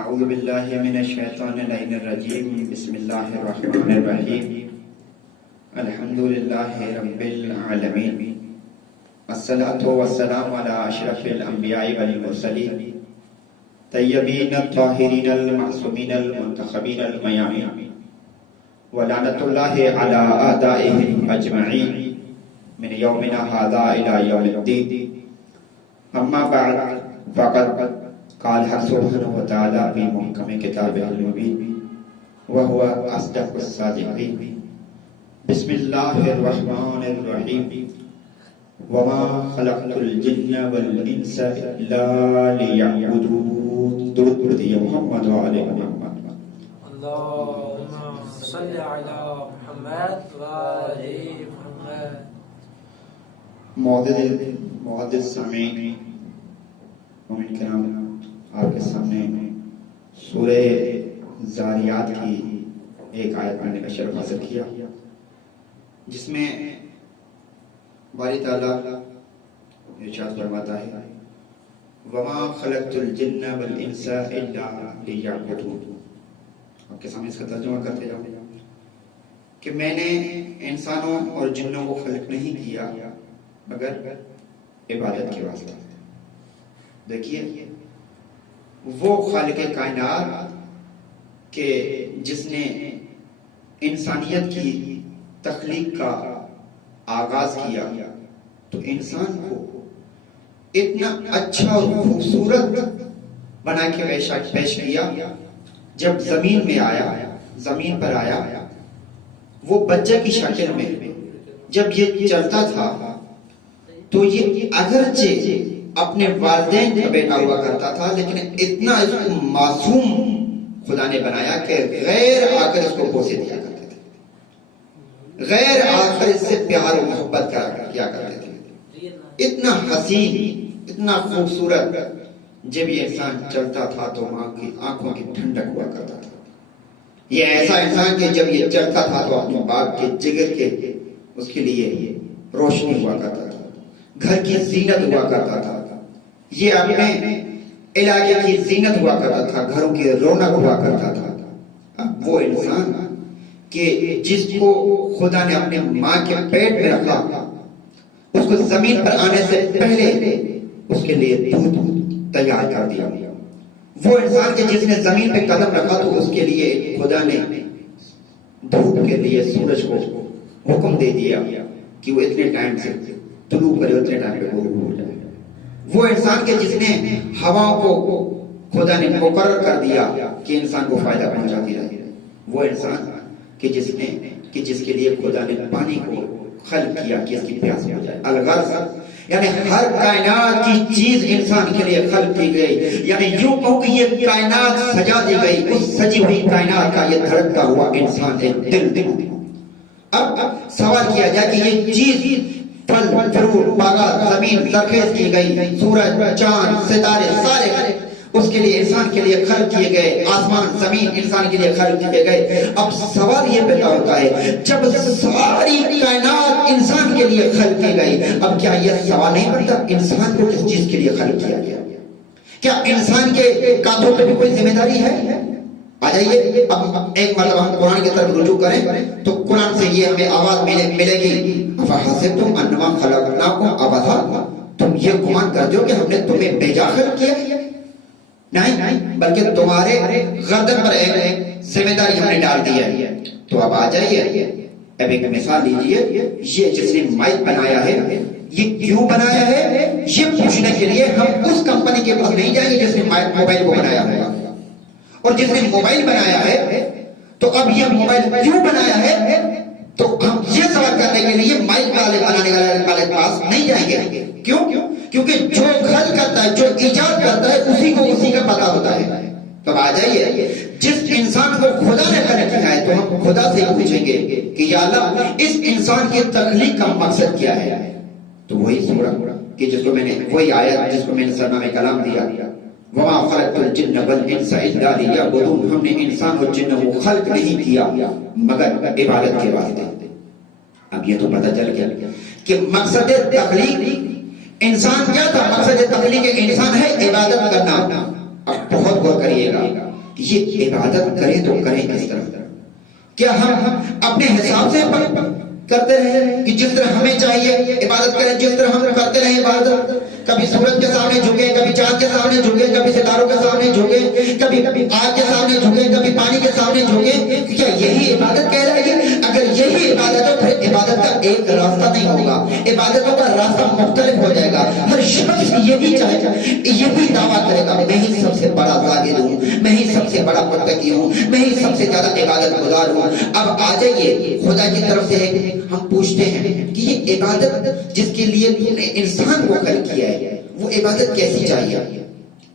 اعوذ باللہ من الشیطان اللعین الرجیم بسم اللہ الرحمن الرحیم الحمدللہ رب العالمین الصلاة والسلام علی اشرف الانبیاء والمرسلین طیبین الطاہرین المعصومین المنتخبین المیامین ولعنۃ اللہ علی اعدائهم اجمعین من یومنا ھذا الی یوم الدین اما بعد فقد قال حق سبحانہ وتعالی فی محکم کتابہ المبین وہو اصدق الصادقین بسم اللہ الرحمن الرحیم وما خلقت الجن والانس الا لیعبدون درود یا محمد و علی محمد اللہم صلی علی محمد و علی محمد. معزز سامعین مومن کرام، آپ کے سامنے سورہ زاریات کی ایک آیت پڑھنے کا شرف حاصل کیا، جس میں باری تعالیٰ ارشاد فرماتا ہے وَمَا خَلَقْتُ الْجِنَّ وَالْإِنسَ إِلَّا لِيَعْبُدُونِ. آپ کے سامنے اس کا ترجمہ کرتے جاؤں کہ میں نے انسانوں اور جنوں کو خلق نہیں کیا مگر عبادت کے واسطے. دیکھیے وہ خالق کائنات کہ جس نے انسانیت کی تخلیق کا آغاز کیا تو انسان کو اتنا اچھا اور خوبصورت بنا کے پیش کیا. جب زمین میں آیا، زمین پر آیا، وہ بچے کی شکل میں جب یہ چلتا تھا تو یہ اگرچہ اپنے والدین کا بیٹا ہوا کرتا تھا، لیکن اتنا اس کو معصوم خدا نے بنایا کہ غیر آ کر اس کو بوسے دیا کرتے تھے، غیر آ کر اس سے پیار و محبت کیا کرتے تھے. اتنا حسین، اتنا خوبصورت. جب یہ انسان چلتا تھا تو آنکھوں کی ٹھنڈک ہوا کرتا تھا. یہ ایسا انسان کہ جب یہ چلتا تھا تو اپنے باپ کے جگر کے اس کے لیے روشنی ہوا کرتا تھا، گھر کی زینت ہوا کرتا تھا، یہ اپنے علاقے کی زینت ہوا کرتا تھا، گھروں کی رونق ہوا کرتا تھا. اب وہ انسان کہ جس کو خدا نے اپنے ماں کے پیٹ میں رکھا، اس کو زمین پر آنے سے پہلے اس کے لیے دودھ تیار کر دیا. وہ انسان کہ جس نے زمین پہ قدم رکھا تو اس کے لیے خدا نے دھوپ کے لیے سورج کو حکم دے دیا کہ وہ اتنے ٹائم سے طلوع کرے، اتنے ٹائم پہ غروب ہو جائے. وہ انسان کے جس نے ہواؤں کو خدا نے مقرر کر دیا کہ انسان کو فائدہ پہنچاتی رہے. وہ انسان کہ جس کے لیے خدا نے پانی کو خلق کیا کہ اس کی پیاس ہو جائے. الغرض یعنی ہر کائنات کی چیز انسان کے لیے خلق کی گئی، یعنی یوں کہو کہ یہ کائنات سجا دی گئی. اس سجی ہوئی کائنات کا یہ دھڑکتا ہوا انسان ایک دل. اب سوال کیا جائے کہ یہ چیز پھل فروٹ باغات زمین زرخیز کی گئی، سورج چاند ستارے سارے اس کے لیے انسان کے لیے خلق کیے گئے، آسمان زمین انسان کے لیے خلق کیے گئے. اب سوال یہ پیدا ہوتا ہے جب ساری کائنات انسان کے لیے خلق کی گئی، اب کیا یہ سوال نہیں بنتا انسان کو کس چیز کے لیے خلق کیا گیا؟ کیا انسان کے کاندھوں پہ بھی کوئی ذمہ داری ہے؟ آ جائیے اب ایک مرتبہ ہم قرآن کی طرف رجوع کریں تو قرآن سے یہ ہمیں آواز ملے گی افحسبتم انما خلقناکم عبثا. تم یہ گمان کرتے ہو کہ ہم نے تمہیں بے جا خلق کیا؟ نہیں، بلکہ تمہارے گردن پر ایک ذمہ داری ہم نے ڈال دی ہے. تو اب آ جائیے، اب ایک مثال لیجئے. یہ جس نے مائک بنایا ہے یہ کیوں بنایا ہے؟ یہ پوچھنے کے لیے ہم اس کمپنی کے پاس نہیں جائیں گے جس نے موبائل کو بنایا ہوگا، اور جس نے موبائل بنایا ہے تو اب یہ موبائل کیوں بنایا ہے تو ہم یہ سوال کرنے کے لیے مائک والے بنانے والے پاس نہیں جائیں گے. کیوں؟ کیونکہ جو خلق کرتا ہے، جو ایجاد کرتا ہے، اسی کو اسی کا پتہ ہوتا ہے. تو آ جائیے جس انسان کو خدا نے خلق کیا ہے تو ہم خدا سے پوچھیں گے کہ یا اللہ اس انسان کی تخلیق کا مقصد کیا ہے؟ تو وہی سورہ کہ جس کو میں نے وہی آیت جس کو میں نے سرنامہ کلام دیا وَمَا خَلَقْتُ الْجِنَّ وَالْإِنسَ إِلَّا لِيَعْبُدُونِ. ہم نے انسان اور جن کو خلق نہیں کیا مگر عبادت کے واسطے. اب یہ تو پتہ چل گیا کہ مقصد تخلیق انسان کیا تھا؟ مقصد تخلیق انسان ہے عبادت کرنا. اب بہت غور کریے گا یہ عبادت کریں تو کریں کس طرح؟ کیا ہم اپنے حساب سے کرتے رہے کہ جس طرح ہمیں چاہیے عبادت کریں، جس طرح ہم کرتے رہے عبادت؟ کبھی سورج کے سامنے جھکے، کبھی چاند کے سامنے جھکے، کبھی ستاروں کے سامنے جھکے، کبھی آگ کے سامنے جھکے، کبھی پانی کے سامنے جھکے. کیا یہی عبادت کہلائے گی؟ اگر یہی عبادت ہو پھر عبادت کا ایک راستہ نہیں ہوگا، عبادتوں کا راستہ مختلف ہو جائے گا. ہر شخص یہی چاہے گا، یہی دعویٰ کرے گا میں ہی سب سے بڑا زاہد ہوں، میں ہی سب سے بڑا متقی ہوں، میں ہی سب سے زیادہ عبادت گزار ہوں. اب آ جائیے خدا کی طرف سے ہم پوچھتے ہیں کہ یہ عبادت جس کے لیے تم نے انسان کو خلق کیا ہے وہ عبادت کیسی چاہیے؟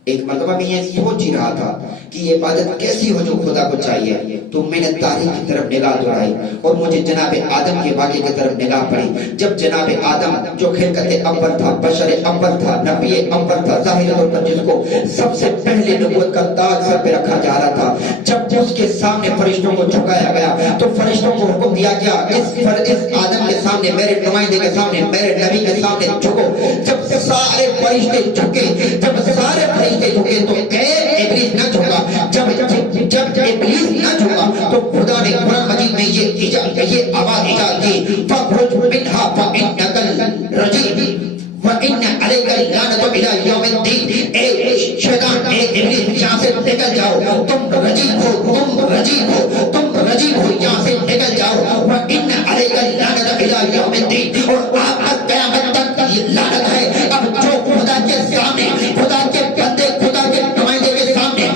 ایک مرتبہ میں یہ سوچ ہی رہا تھا کہ یہ عبادت کیسی ہو جو خدا کو چاہیے، تو میں نے تاریخ کی طرف نگاہ دوڑائی اور مجھے جناب آدم کے واقعے کی طرف نگاہ پڑی. جب جناب آدم جو خلقت اول تھا، بشر اول تھا، نبی اول تھا، ظاہر طور پر جس کو سب سے پہلے نبوت کا تاج سر پہ رکھا جا رہا تھا، جب اس کے سامنے فرشتوں کو جھکایا گیا تو فرشتوں کو حکم دیا گیا اس آدم کے سامنے، میرے نمائندے کے سامنے، میرے نبی کے سامنے جھکو. جب سارے فرشتے جھکے، جب سارے فرشتے جھکے تو ابلیس نہ جھکا. جب ابلیس نہ جھکا تو خدا نے قرآن مجید میں یہ آواز ایجاد کی، فَاخْرُجْ مِنْهَا فَإِنَّكَ الرَّجِيمُ وَإِنَّ عَلَيْكَ اللَّعْنَةَ إِلَىٰ یَوْمِ الدِّینِ. اے شیطان، اے ابلیس، یہاں سے نکل جاؤ، تم رجیم ہو، تم رجیم ہو، تم رجیم ہو، یہاں سے نکل جاؤ. وَإِنَّ عَلَيْكَ اللَّعْنَةَ إِلَىٰ یَوْمِ الدِّینِ. اور آپ قیامت تک یہ لعنت ہے. اب جو خدا کے سامنے، خدا کے بندے، خدا کے نمائندے کے سامنے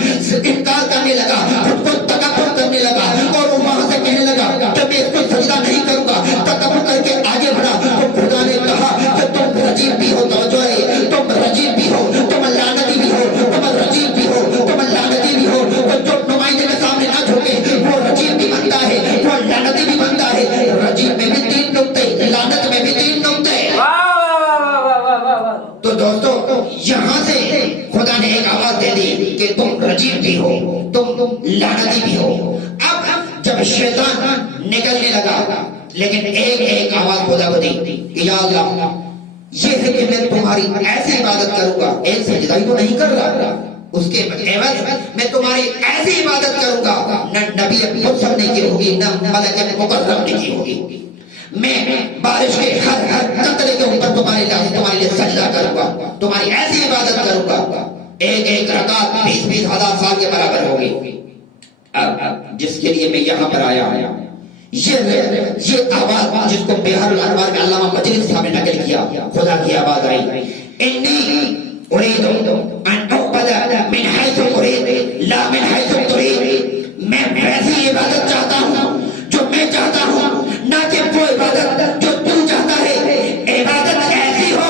انکار کرنے لگا، خود کو تکبر کرنے لگا اور وہاں سے کہنے لگا کہ میں اس کو سجدہ نہیں کروں گا، تکبر کر کے آگے بڑھا، تو خدا نے کہا کہ تم رجیم بھی ہو. توجہ ہے، تم رجیم بھی ہو، تم لعنتی بھی ہو، تم رجیم بھی ہو، تم لعنتی بھی ہو. تو جو نمائندے کے سامنے نہ جھکے وہ رجیم بھی بنتا ہے، وہ لعنتی بھی بنتا ہے. رجیم میں بھی 3 نقطے، لعنت میں بھی 3 نقطے. تو دوستو یہاں سے خدا نے ایک آواز دے دی کہ تم رجیم بھی ہو، تم لعنتی بھی ہو. اب جب شیطان نکلنے لگا، لیکن ایک آواز خدا کو دی کہ یا اللہ، یہ ہے کہ میں تمہاری ایسی عبادت کروں گا، ایک سجدہ ہی تو نہیں کر رہا، اس کے عوض میں تمہاری ایسی عبادت کروں گا نہ نبی مرسل نے کی ہوگی، نہ ملک مکرم نے کی ہوگی. میں بارش کے ہر قطرے کے اوپر تمہارے لیے سجدہ کروں گا، تمہاری ایسی عبادت کروں گا. ایک رکعت 20 ہزار سال کے برابر ہوگی. اب جس کے لیے میں یہاں پر آیا یہ آواز جس کو بہار الانوار میں علامہ مجلس صاحب نے نقل کیا، خدا کی آواز آئی، انی اريد ان اعبد من حيث اريد لا من حيث تريد. میں ویسی عبادت چاہتا ہوں جو میں چاہتا ہوں، نہ کہ وہ عبادت جو تو چاہتا ہے. عبادت ایسی ہو،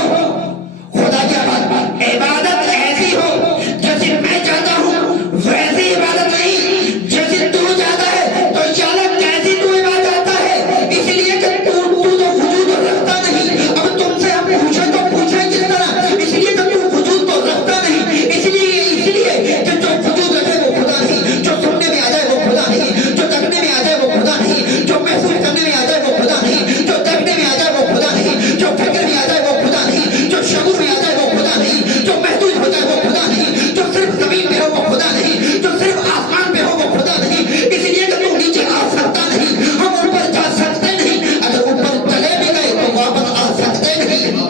خدا کی آواز، عبادت ایسی ہو جیسے میں چاہتا ہوں، ویسی عبادت نہیں جیسے تو چاہتا ہے. تو انشاءاللہ کیسی تو عبادت چاہتا ہے، اس لیے کہ تو وجود رکھتا نہیں. اب تم سے ہم پوچھیں تو پوچھیں کس طرح، اس لیے کہ تو وجود تو رکھتا نہیں. اس لیے کہ جو وجود رکھے وہ خدا نہیں، جو سننے میں آ جائے وہ خدا نہیں، جو تکنے میں آ جائے وہ خدا نہیں، جو محسوس کرنے میں آ جائے وہ خدا نہیں، جو تکنے میں آ جائے وہ خدا نہیں، جو فکر میں آ جائے وہ خدا نہیں، جو شعور میں آ جائے وہ خدا نہیں، جو محسوس ہو جائے وہ خدا نہیں، جو صرف زمین پہ ہو وہ خدا نہیں، جو صرف آسمان پہ ہو وہ خدا نہیں. اس لیے کہ تم نیچے آ سکتا نہیں، ہم اوپر جا سکتے نہیں، اگر اوپر چلے بھی گئے تو واپس آ سکتے نہیں.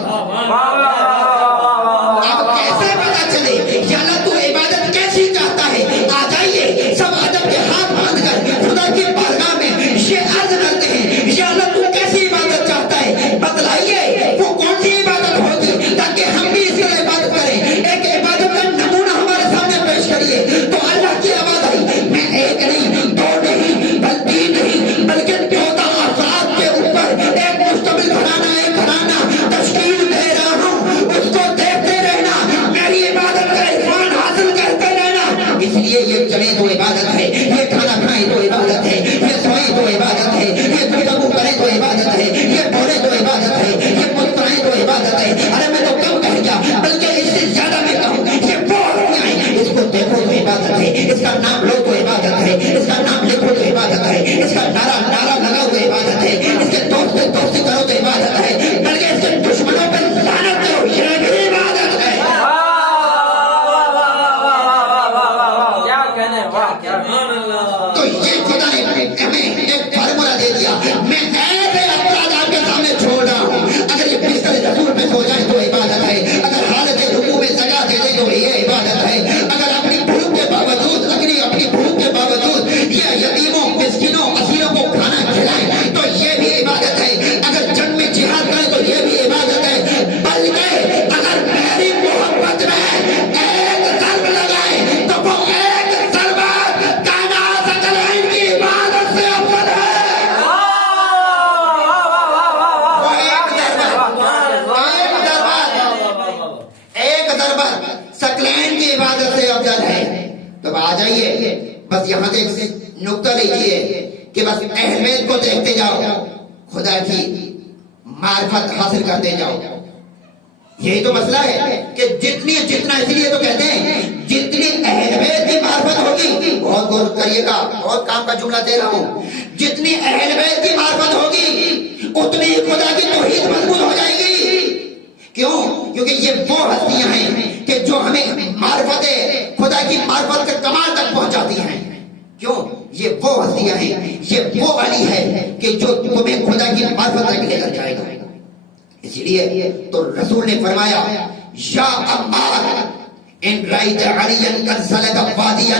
اب کیسے پتا چلے یا اللہ تو عبادت کیسی چاہتا ہے؟ آ جائیے سب ادب کے ہاتھ باندھ کر خدا کی بارگاہ میں یہ عرض کرتے ہیں، یا اللہ تو کیسی عبادت چاہتا ہے، بتلائیے وہ کون سی عبادت ہوگی تاکہ ہم بھی اس کی عبادت کریں. ایک عبادت کا نمونہ ہمارے سامنے پیش کریے. تو اللہ کی آواز آئی، میں ایک نہیں، 2 نہیں، بلکہ 3 نہیں، بلکہ 14 افراد کے اوپر ایک مشتمل گھرانہ تشکیل دے رہا ہوں. اس کو دیکھتے رہنا، میری عبادت کا عرفان حاصل کرتے رہنا. اس لیے یہ چلے تو عبادت ہے، یہ کھانا کھائیں تو عبادت ہے، یہ سوئیں تو عبادت ہے، یہ گفتگو کریں تو عبادت ہے، یہ بولیں تو عبادت ہے، یہ مسکرائیں تو عبادت ہے. ارے میں تو کم کہہ گیا، بلکہ اس سے زیادہ میں کہوں، یہ بہت آئیں، اس کو دیکھو تو عبادت ہے، اس کا نام لو تو عبادت ہے، اس کا نام لکھو تو عبادت ہے، اس کا نعرہ لگاؤ تو عبادت ہے، اس کے دوستی کرو تو عبادت ہے، بلکہ اس کے دشمنوں پر لعنت کرو، یہ بھی عبادت ہے. کیا کہنے، واہ کیا آ جائیے بس یہاں سے ایک نقطہ لیجیے کہ بس اہل بیت کو دیکھتے جاؤ، خدا کی معرفت حاصل کرتے جاؤ. یہی تو مسئلہ ہے کہ جتنا اس لیے تو کہتے ہیں جتنی اہل بیت کی معرفت ہوگی، بہت غور کریے گا، بہت کام کا جملہ دے رہا ہوں، جتنی اہل بیت کی معرفت ہوگی اتنی خدا کی توحید مضبوط ہو جائے گی. کیوں؟ کیونکہ یہ وہ ہستیاں ہیں کہ جو ہمیں معرفت خدا کی معرفت کے کمال تک پہنچاتی ہیں. کیوں؟ یہ وہ ہستیاں ہیں، یہ وہ علی ہے کہ جو تمہیں خدا کی معرفت تک لے کر جائے گا. اسی لیے تو رسول نے فرمایا یا عمار ان رأيت عليا قد سلك واديا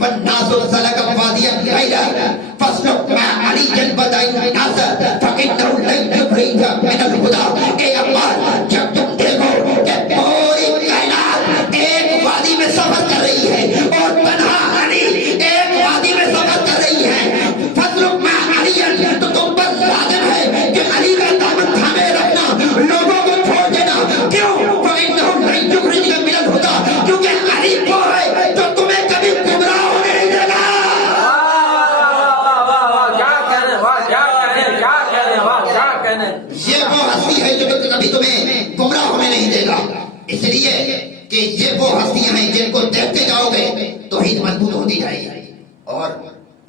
والناس سلك واديا غيره فاسلك مع علي بدأ الناس فإنه لن يخرج من الهدى. اے عمار جب تم دیکھو کہ پوری کائنات ایک وادی میں سفر کر رہی ہے اور تنہا علی ایک وادی میں سفر کر رہی ہے، فاسلک مع علي، تو تم پر لازم ہے کہ علی کا دامن تھامے رکھنا، لوگوں کو چھوڑ دینا. کیوں؟ فإنه لن يخرج من الهدى، کیونکہ علی وہ ہے جو تمہیں کبھی گمراہ ہونے نہیں دے گا. یہ وہ ہستی ہے جو کبھی تمہیں گمراہ ہونے نہیں دے گا. اس لیے کہ یہ وہ ہستیاں ہیں جن کو دیکھتے جاؤ گے توحید مضبوط ہوتی جائے گی. اور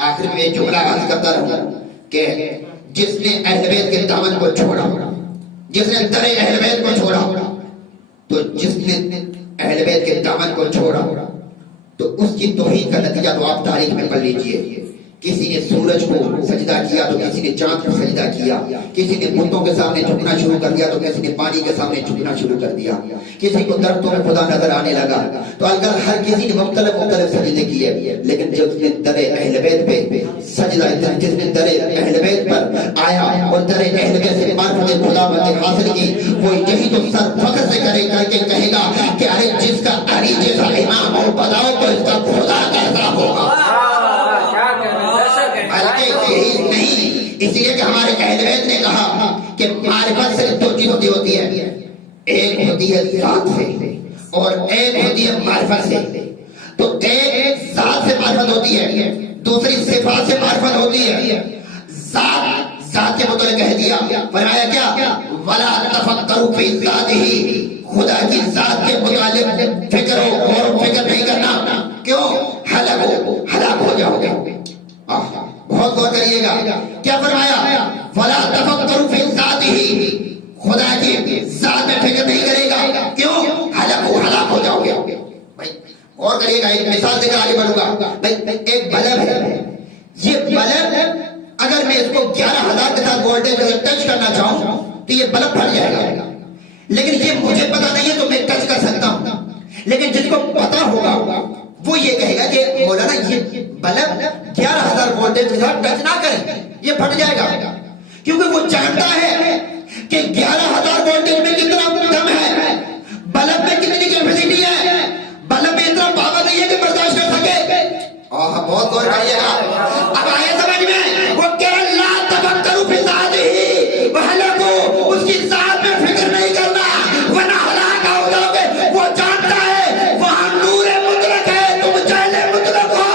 آخر میں یہ جملہ عرض کرتا رہوں کہ جس نے اہل بیت کے دامن کو چھوڑا، جس نے در اہل بیت کو چھوڑا، تو جس نے اہل بیت کے دامن کو چھوڑا تو اس کی توحید کا نتیجہ تو آپ تاریخ میں پڑھ لیجئے. کسی نے سورج کو سجدہ کیا تو کسی نے چاند کو سجدہ کیا، کسی نے بتوں کے سامنے جھکنا شروع کر دیا تو کسی نے پانی کے سامنے جھکنا شروع کر دیا، کسی کو درختوں میں خدا نظر آنے لگا. تو اگر ہر کسی نے مختلف سجدے کیے، لیکن جب اس نے در اہل بیت پہ سجدہ، جس نے در اہل بیت پر آیا اور در اہل بیت سے معرفت خدا بندی حاصل کی، وہ یہی تو سر فخر سے کر کے کہے گا کہ ارے جس کا علی جیسا امام ہو بتاؤ تو اس کا خدا کیسا ہوگا. یہی نہیں، اس لیے کہ ہمارے اہل بیت نے کہا کہ معرفت صرف دو چیزوں کی ہوتی ہے، ایک ہوتی ہے ذات سے اور ایک ہوتی ہے معرفت سے. تو ایک ذات سے معرفت ہوتی ہے، دوسری صفات سے معرفت ہوتی ہے. ذات کے متعلق کہہ دیا، فرمایا کیا ولا تفکروا فی ذاتہ، خدا کی ذات کے متعلق فکر غور و فکر نہیں کرنا. کیوں؟ ہلاک ہو جاؤ گے. بہت غور کریے گا کیا فرمایا، ولا تفکروا فی ذاتہ، خدا کی ذات میں فکر نہیں کرے گا. کیوں؟ ہلاک ہو جاؤ گے. غور کریے گا، ایک مثال دے کر آگے بڑھوں گا. ایک بلب ہے، یہ بلب اگر میں اس کو 11,000 کے ساتھ وولٹیج اگر ٹچ کرنا چاہوں تو یہ بلب پھٹ جائے گا. لیکن یہ مجھے پتا نہیں ہے تو میں ٹچ کر سکتا ہوں. لیکن جس کو پتا ہوگا وہ یہ کہے گا کہ مولانا یہ بلب 11,000 وولٹیج کے ساتھ ٹچ نہ کریں، یہ پھٹ جائے گا. کیونکہ وہ جانتا ہے کہ 11,000 وولٹیج میں کتنا دم ہے، بلب میں کتنی کیپیسٹی ہے، بلب میں اتنا پاور نہیں ہے کہ برداشت کر سکے. بہت غور کریے گا. اب آئے سمجھ میں، وہ کہہ رہا لا تفکروا فی ذاتہ، وہلکوا، اس کی ذات میں فکر نہیں کرنا ورنہ ہلاک ہو جاؤ گے. وہ جانتا ہے وہاں نور مطلق ہے، تم جہل مطلق ہو.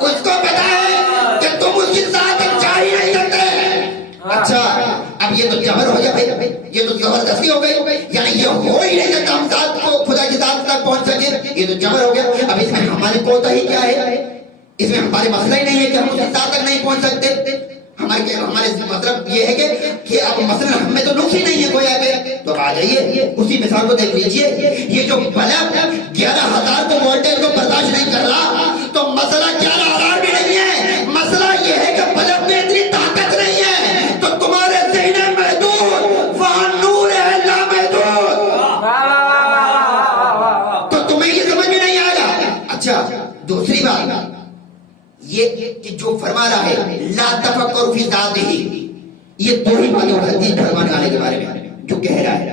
کچھ کو پتا ہے کہ تم اس کی ذات تک جا ہی نہیں سکتے. اچھا اب یہ تو جبر ہو گیا بھائی، یہ تو زبردستی ہو گئی، یعنی یہ ہو ہی نہیں سکتا ہم ذات کو خدا کی ذات تک پہنچ سکے. یہ تو جبر ہو گیا. اب اس میں ہماری کوتا ہی کیا ہے؟ اس میں ہمارے مسئلہ ہی نہیں ہے کہ ہم اس ذات تک نہیں پہنچ سکتے. ہمارے مطلب یہ ہے کہ اب مثلا ہمیں تو نقص ہی نہیں ہے گویا کہ. تو آ جائیے اسی مثال کو دیکھ لیجئے. یہ جو بلب 11,000 کو وولٹیج کو برداشت نہیں کر رہا تو مسئلہ 11,000 بھی نہیں ہے، مسئلہ یہ ہے کہ بلب میں اتنی طاقت نہیں ہے. تو تمہارے ذہن محدود، وہاں نور ہے لامحدود. تو تمہیں یہ سمجھ میں نہیں آ رہا. اچھا دوسری بات یہ کہ جو فرما رہا ہے لا تفکروا فی ذاتہ، یہ دو ہی باتیں حدیث فرمان والے کے بارے میں جو کہہ رہا ہے،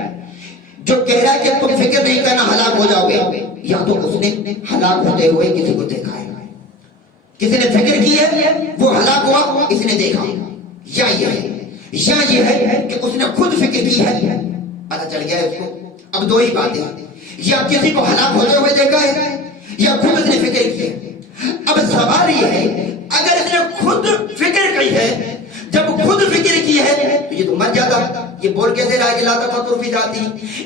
کہ تم فکر نہیں کرنا ہلاک ہو جاؤ گے. یا تو اس نے ہلاک ہوتے ہوئے کسی کو دیکھا ہے، کسی نے فکر کی ہے وہ ہلاک ہوا اس نے دیکھا، یا یہ ہے کہ اس نے خود فکر کی ہے پتہ چل گیا اس کو. اب دو ہی باتیں، یا کسی کو ہلاک ہوتے ہوئے دیکھا ہے یا خود اس نے فکر کی ہے؟ اب سوال یہ ہے اگر اس نے خود فکر کی ہے، جب خود فکر کی ہے تو یہ تو مر جاتا. یہ بول کیسے رہا کہ لا تفکروا فی ذاتی؟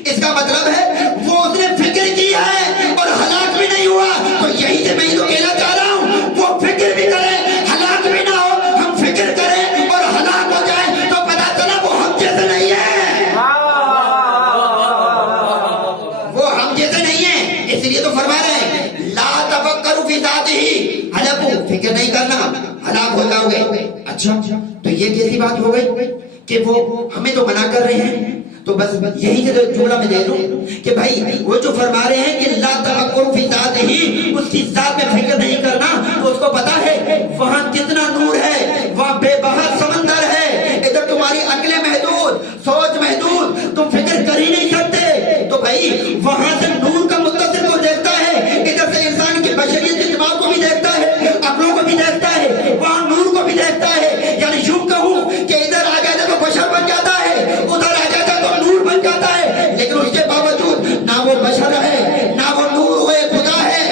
اس کا مطلب ہے وہ اس نے فکر کی ہے اور ہلاک بھی نہیں ہوا. تو یہی سے میں تو کہنا چاہ رہا ہوں وہ فکر بھی کرے ہلاک بھی نہ ہو، ہم فکر کریں اور ہلاک ہو جائے تو پتا چلا وہ ہم جیسے نہیں ہے، وہ ہم جیسے نہیں ہے. اس لیے تو فرما رہے ہیں لا تفکروا فی ذاتی، ہلاکو فکر نہیں کرنا ہلاک ہو جاؤ گے. اچھا تو یہ کیسی بات ہو گئی کہ وہ ہمیں تو منع کر رہے ہیں؟ تو بس یہی سے جملہ میں دے دوں کہ بھائی وہ جو فرما رہے ہیں کہ لا تفکروا فی ذاتہ، اس کی ذات میں فکر نہیں کرنا، تو اس کو پتا ہے وہاں کتنا نور ہے، وہاں بے بہا سمندر ہے، ادھر تمہاری عقلیں محدود، سوچ محدود، تم فکر کر ہی نہیں سکتے. تو بھائی وہاں سے نور کا متصل کو دیکھتا ہے، ادھر سے انسان کی بشریت کے دماغ کو بھی دیکھتا ہے، عقلوں کو بھی دیکھتا ہے، وہاں نور کو بھی دیکھتا ہے. یعنی یوں کہوں کہ ادھر آ جاتا تو بشر بن جاتا ہے، ادھر آ جاتا تو نور بن جاتا ہے، لیکن اس کے باوجود نہ وہ بشر ہے نہ وہ نور ہوئے خدا ہے.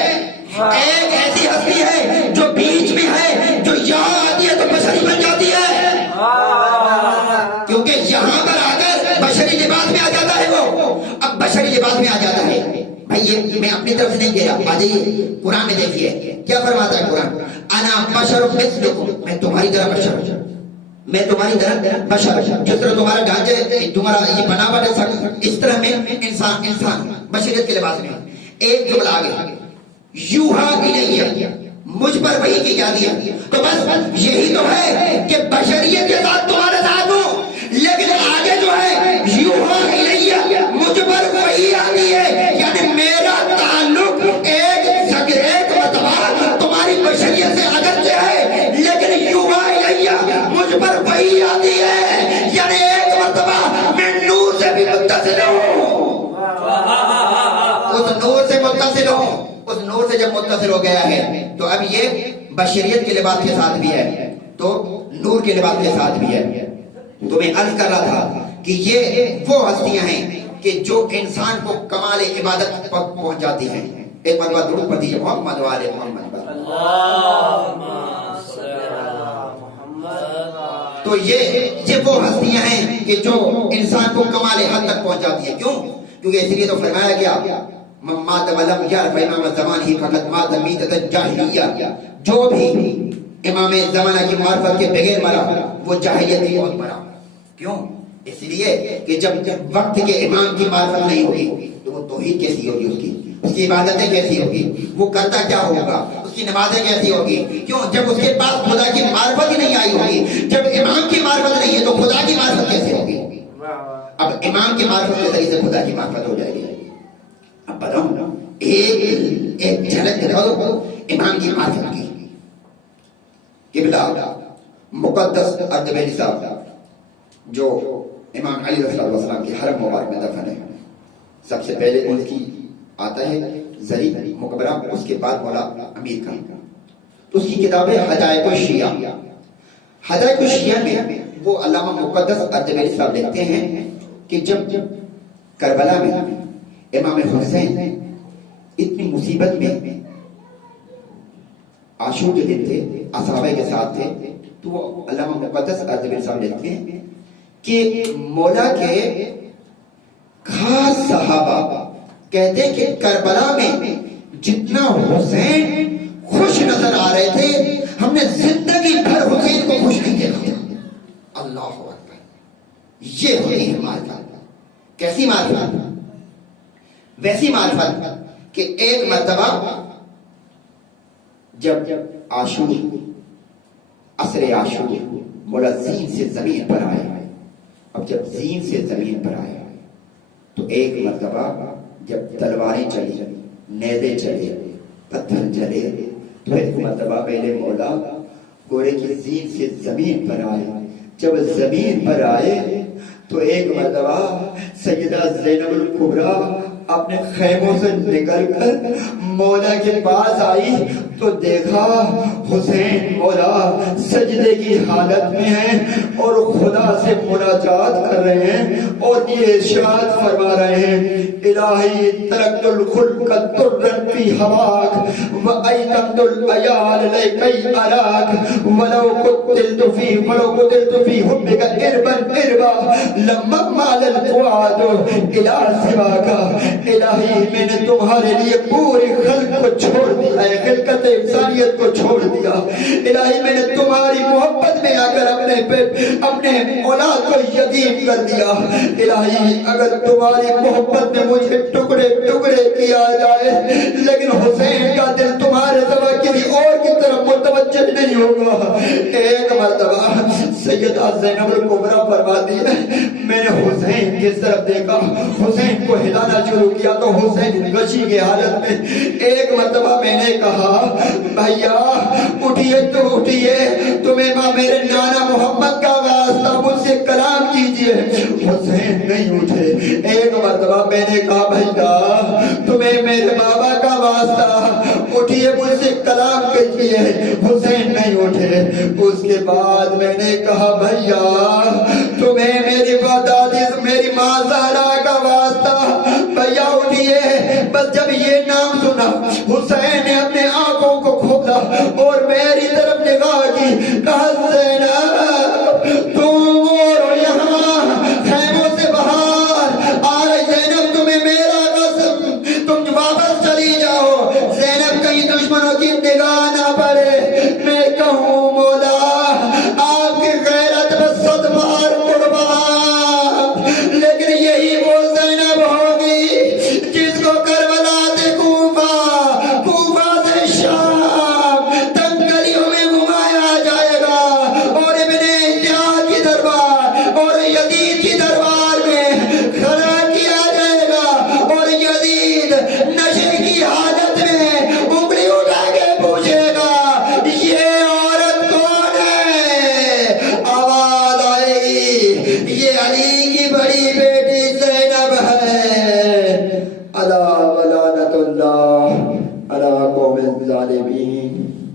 ایک ایسی ہستی ہے جو بیچ میں ہے، جو یہاں آتی ہے تو بشری بن جاتی ہے، کیونکہ یہاں پر آ کر بشری لباس میں آ جاتا ہے. وہ اب بشری لباس میں آ جاتا ہے. بھائی یہ میں اپنی طرف سے نہیں کہہ رہا، آ جائیے قرآن میں دیکھیے کیا فرماتا ہے قرآن. انا بشر مثلکم، میں تمہاری طرح بشر ہوں، میں تمہاری طرح بشر، جس طرح تمہارا ڈھانچے تمہارا یہ بناوٹ ہے اس طرح میں انسان بشریت کے لباس میں. ایک جملہ آگے یوحا الیہ، مجھ پر وحی کی جاتی ہے. تو بس یہی تو ہے کہ بشریت کے ساتھ تمہارے ساتھ ہوں، لیکن آگے جو ہے یوحا الیہ، مجھ پر وحی آتی ہے، یعنی میرا تعلق ایک مرتبہ تمہاری بشریت سے اگرچہ ہے، لیکن یوحا الیہ مجھ پر وحی آتی ہے، یعنی ایک مرتبہ میں نور سے بھی متصل ہوں، اس نور سے متصل ہوں. اس نور سے جب متصل ہو گیا ہے تو اب یہ بشریت کے لباس کے ساتھ بھی ہے تو نور کے لباس کے ساتھ بھی ہے. تو میں عرض کر رہا تھا کہ یہ وہ ہستیاں ہیں کہ جو انسان کو کمال عبادت پر پہنچ جاتی ہیں. ایک مرتبہ درود پڑھ دیجیے محمد والے محمد پر. تو یہ وہ ہستیاں ہیں کہ جو انسان کو کمال حد تک پہنچ جاتی ہیں. کیوں؟ کیونکہ اس لیے تو فرمایا گیا مات ولم یعرف امام الزمان ہی فقط مات میتۃ الجاہلیہ، جو بھی امام زمانہ کی معرفت کے بغیر مرا وہ جاہلیت کی موت مرا. کیوں؟ اس لیے کہ جب وقت کے امام کی معرفت نہیں ہوگی تو وہ توحید کیسی ہوگی، اس کی عبادتیں کیسی ہوگی، وہ کرتا کیا ہوگا، اس کی نمازیں کیسی ہوگی. کیوں؟ جب اس کے پاس خدا کی معرفت ہی نہیں آئی ہوگی. جب امام کی معرفت نہیں ہے تو خدا کی معرفت کیسے ہوگی؟ اب امام کی معرفت کے ذریعے سے خدا کی معرفت ہو جائے گی. اب بتاؤں ایک جھلک دکھاؤ امام کی معرفت کی. قبلہ مقدس اردبیلی صاحب جو امام علی رضی اللہ عنہ کے حرم مبارک میں دفن ہے، سب سے پہلے ان کی آتا ہے زری مقبرہ، اس کے بعد مولا امیر خان. تو اس کی کتاب ہے حدائق الشیعہ. حدائق الشیعہ میں وہ علامہ مقدس اردبیلی صاحب لکھتے ہیں کہ جب کربلا میں امام حسین اتنی مصیبت میں عاشور کے دن تھے، اصحابہ کے ساتھ تھے، تو وہ علامہ مقدس اردبیلی صاحب لکھتے ہیں کہ مولا کے خاص صحابہ کہتے ہیں کہ کربلا میں جتنا حسین خوش نظر آ رہے تھے ہم نے زندگی بھر حسین کو خوش نہیں دیکھا. اللہ اکبر. یہ ہوتی ہے معرفت. کیسی معرفت؟ ویسی معرفت کہ ایک مرتبہ جب عاشور عصر عاشور مولا زین سے زمین پر آئے. اب جب زین سے زمین پر آئے تو ایک مرتبہ جب تلواریں چلی، نیزے چلے، پتھر چلے، تو ایک مرتبہ پہلے مولا گورے کی زین سے زمین پر آئے. جب زمین پر آئے تو ایک مرتبہ سیدہ زینب الکبریٰ اپنے خیموں سے نکل کر مولا کے پاس آئی تو دیکھا حسین مولا سجدے کی حالت میں ہیں اور خدا سے مناجات کر رہے ہیں اور یہ ارشاد فرما رہے ہیں الہی ترکت الخلق ترن فی ہواک وایتمت العیال لیکی اراک ولو قتلت فی حبک اربن اربا لما مال الفؤاد الى سواکا الہی میں نے تمہارے لیے پوری خلق کو چھوڑ دیا ہے خلقت انسانیت کو چھوڑ دیا الہی میں نے تمہاری محبت میں آ کر اپنے اولاد کو یتیم کر دیا الہی اگر تمہاری محبت میں مجھے ٹکڑے ٹکڑے کیا جائے لیکن حسین کا دل تمہارے سوا کسی اور کی طرف متوجہ نہیں ہوگا ایک مرتبہ سیدہ زینب الکبریٰ فرماتی ہے میں نے حسین کی طرف دیکھا حسین کو ہلانا شروع کیا تو حسین غشی کی حالت میں ایک مرتبہ میں نے کہا بھیا اٹھئے تو اٹھئے تمہیں ماں میرے نانا محمد کا واسطہ مجھ سے کلام کیجئے حسین نہیں اٹھے ایک مرتبہ میں نے کہا بھیا تمہیں میرے بابا کا واسطہ اٹھئے مجھ سے کلام کیجئے حسین نہیں اٹھے اس کے بعد میں نے کہا بھیا تمہیں میری دادی میری ماں زہرا کا واسطہ بھیا اٹھئے بس جب یہ نام سنا حسین نے اپنے آنکھوں کو کھولا اور میری طرف نگاہ کی کہا زینب تم اور یہاں خیموں سے باہر آئے زینب تمہیں میرا قسم تم واپس چلی جاؤ زینب کہیں دشمنوں کی نگاہ نہ پڑے میں کہوں مولا آپ کی غیرت بس 100 بار قربان لیکن یہی وہ زینب ہوگی جس کو کربلا سے کوفہ سے شام تنگ گلیوں میں گھمایا جائے گا اور ابن احتیاط کی دربار اور یزید کی دربار میں کھڑا کیا جائے گا اور یزید نشے کی حالت میں انگلی اٹھا کے پوچھے گا یہ عورت کون ہے آواز آئے گی یہ علی کی بڑی بیٹی زینب ہے الا ولعنت اللہ علی قوم الظالمین